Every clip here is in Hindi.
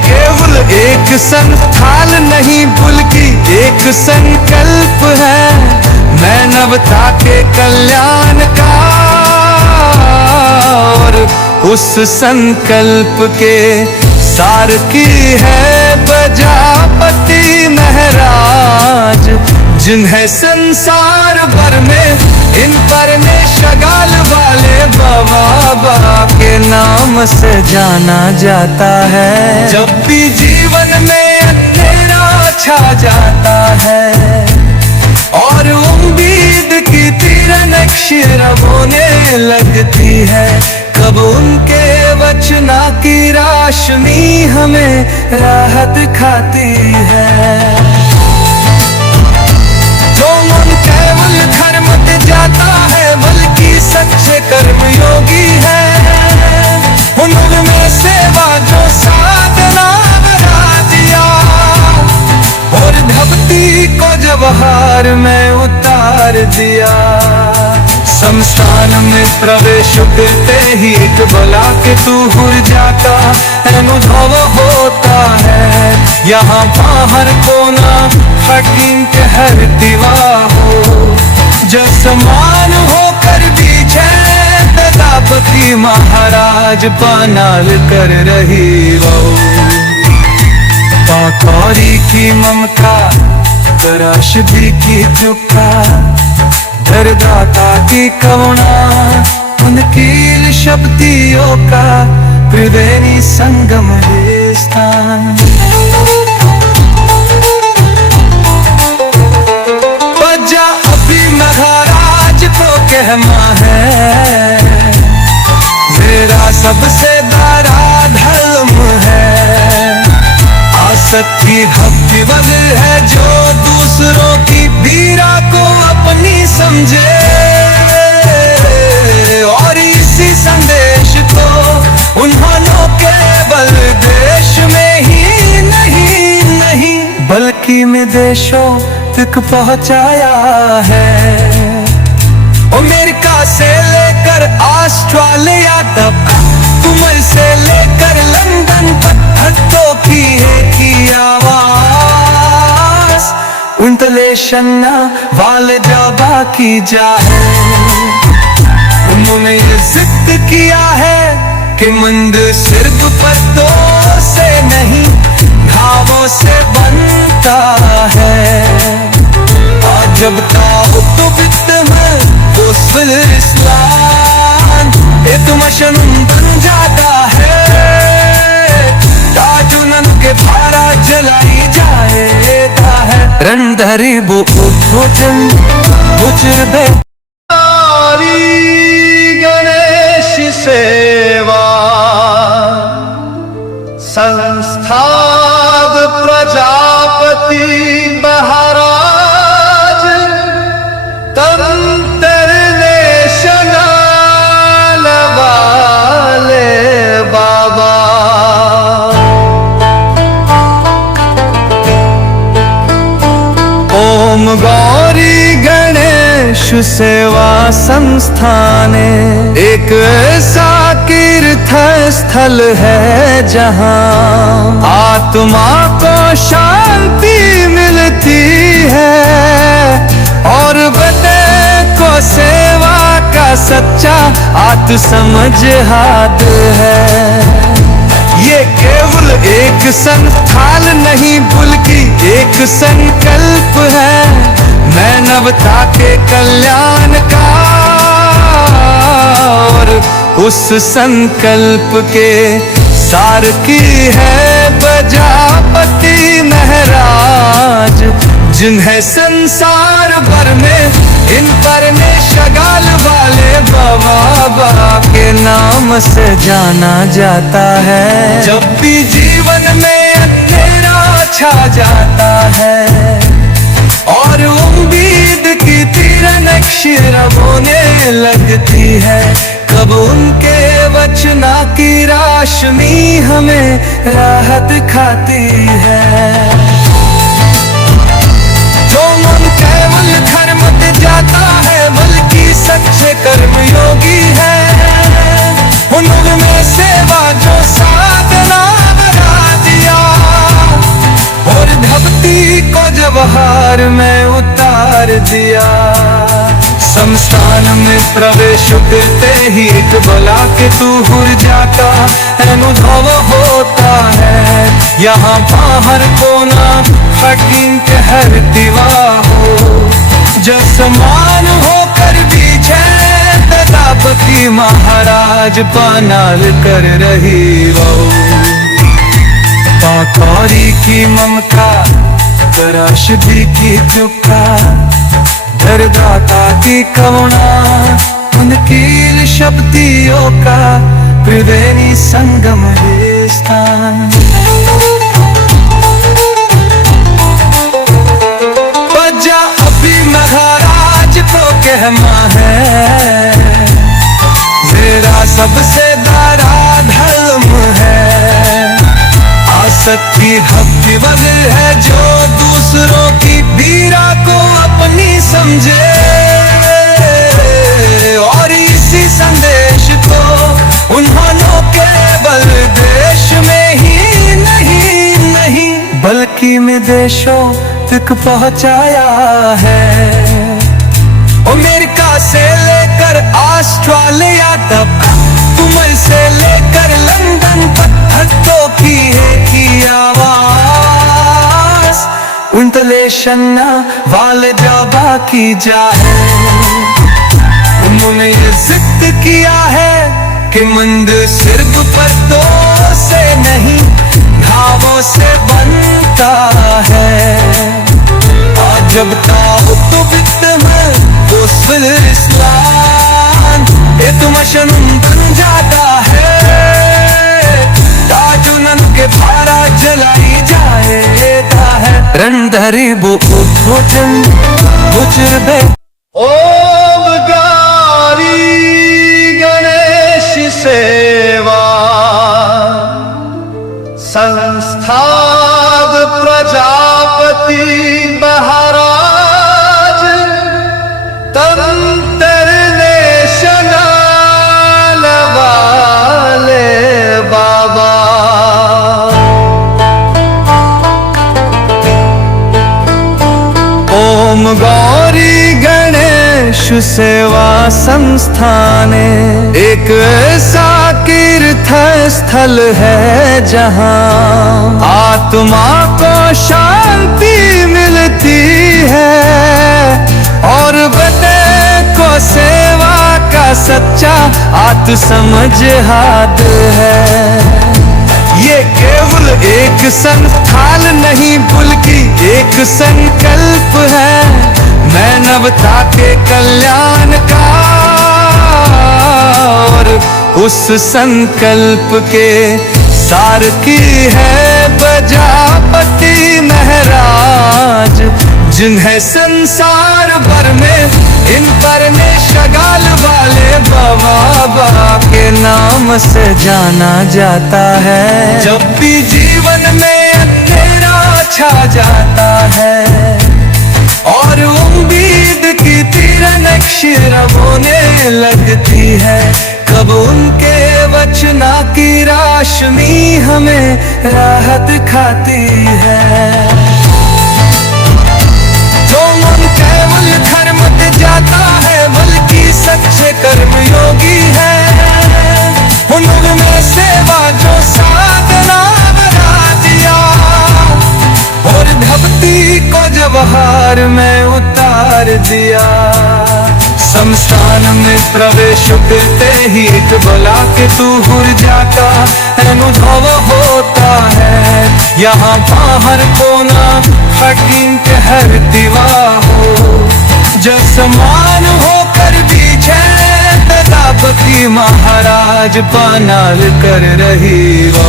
केवल एक संस्थान नहीं बल्कि एक संकल्प है मानवता के कल्याण का। और उस संकल्प के सार की है प्रजापति महराज, जिन्हें संसार भर में इन पर ने शगाल वाले बाबा के नाम से जाना जाता है। जब भी जीवन में अंधेरा छा जाता है और उम्मीद की किरण अक्षर होने लगती है, कब उनके वचना की रोशनी हमें राहत खाती है। जो मन केवल धर्म पे जाता है बल्कि सच्चे कर्म योगी है, उनमें सेवा जो साधना बना दिया और भक्ति को जब हार में उतार दिया। शमशान में प्रवेश करते ही एक बला के तू ऊर्जा का अनुभव होता है। यहाँ बाहर कोना फटिंग के हर दीवार हो, जो समान होकर पीछे प्रतापति महाराज बनाल कर रही वो। पाकौरी की ममता तराशदी की चुप्पा, दरदाता की करुणा उनकी शब्दियों का त्रिवेणी संगम है स्थान। बजा अभी महाराज को कहना है, मेरा सबसे बड़ा धर्म है। आसक्ति भक्ति बल है जो दूसरों की पीड़ा को अपनी समझे, और इसी संदेश को उन्होंने केवल देश में ही नहीं बल्कि विदेशों तक पहुंचाया है। अमेरिका से लेकर ऑस्ट्रेलिया तक, दुबई से लेकर लंदन तक भक्तों की एक ही आवाज उनतले शन्ना वाले जाबा की जाए। उन्होंने ये जिक्र किया है कि मंद सिर्फ पत्तों से नहीं घावों से बनता है। और जब तो वित्त में उस इस्लाम एक मशन बन जाता है, ताजुनन के भारा जलाई जाएगा है। रंधरी वो भोजन बुझबे गणेश सेवा संस्थान प्रजापति महाराज तंत्र नेशनल वाले बाबा। ओम गौरी गणेश सेवा संस्थान एक ऐसा तीर्थ स्थल है जहाँ आत्मा को शांति मिलती है और बदे को सेवा का सच्चा आत्म समझ हाथ है। ये केवल एक संस्थान नहीं बल्कि एक संकल्प है मानवता के कल्याण का। और उस संकल्प के सार की है प्रजापति महराज, जिन्हें संसार भर में इन पर ने शगाल वाले बाबा के नाम से जाना जाता है। जब भी जीवन में अंधेरा छा जाता है और उम्मीद की किरण अक्षर होने लगती है, कब उनके वचना की रोशनी हमें राहत खाती है। जो मन केवल धर्म पे जाता है बल्कि सच्चे कर्म योगी है, उनमें सेवा जो साधना बना दिया व्यवहार में उतार दिया। शमशान में प्रवेश करते ही एक बला के तू ऊर्जा का अनुभव होता है। यहाँ बाहर कोना फटिंग के हर दीवार हो, जसमान होकर भी छत्रपति महाराज बनाल कर रही वो। पाकौरी की ममता तराशदी की चुका, दरदाता की करुणा उनकी शब्दियों का त्रिवेणी संगम है स्थान। बजा अभी महाराज को कहना है, मेरा सबसे बड़ा धर्म है। आसक्ति भक्ति वजह है जो दूसरों की पीड़ा को अपनी समझे, और इसी संदेश को उन्होंने केवल देश में ही नहीं बल्कि विदेशों तक पहुंचाया है। अमेरिका से लेकर ऑस्ट्रेलिया तक, दुबई से लेकर लंदन तक भक्तों की है की आवाज उनतलेशन्ना वाले बाबा की जाए। उन्होंने ये जिक्र किया है कि मंदिर सिर्फ पत्तों से नहीं घावों से बनता है। और जब ताबूत बिकते हैं तो इस्लाम इतमशन बन जाता है। ताजुनन के भारा जलाई जाएगा है रंधरी भूजन बुझबे। ओम गारी गणेश सेवा संस्थान प्रजापति महाराज तंत्र नेशनल वाले बाबा। ओम गौरी गणेश सेवा संस्थान एक ऐसा तीर्थ स्थल है जहाँ आत्मा को शांति मिलती है और बेटे को सेवा का सच्चा आत्म समझ हाथ है। ये केवल एक संस्थान नहीं बल्कि एक संकल्प है मानवता के कल्याण का, और उस संकल्प के सारथी है प्रजापति महाराज, जिन्हें संसार भर में इन पर ने शगाल वाले बाबा के नाम से जाना जाता है। जब भी जीवन में अंधेरा छा जाता है और उम्मीद की किरण अक्षर होने लगती है, कब उनके वचना की रोशनी हमें राहत खाती है। जो मन केवल धर्म पे जाता है बल्कि सच्चे कर्म योगी है, उनमें सेवा जो साधना बना दिया और भक्ति को व्यवहार में उतार दिया। शमशान में प्रवेश करते ही एक बला के तू ऊर्जा का अनुभव होता है। यहाँ बाहर कोना फटिंग के हर दीवार हो, जसमान होकर भी छत्रपति महाराज बनाल कर रही वो।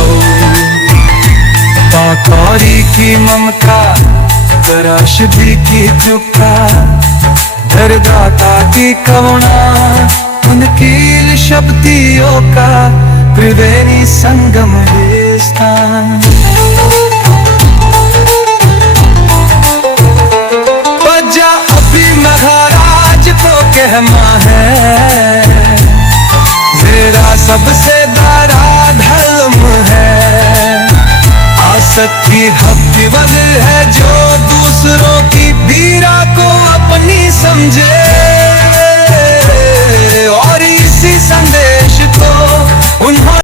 पाकौरी की ममता तराशदी की चुका, दरदाता की करुणा उनकी शब्दियों का त्रिवेणी संगम है स्थान। बजा अभी महाराज को कहना है, मेरा सबसे बड़ा धर्म है। आसक्ति भक्ति वजह है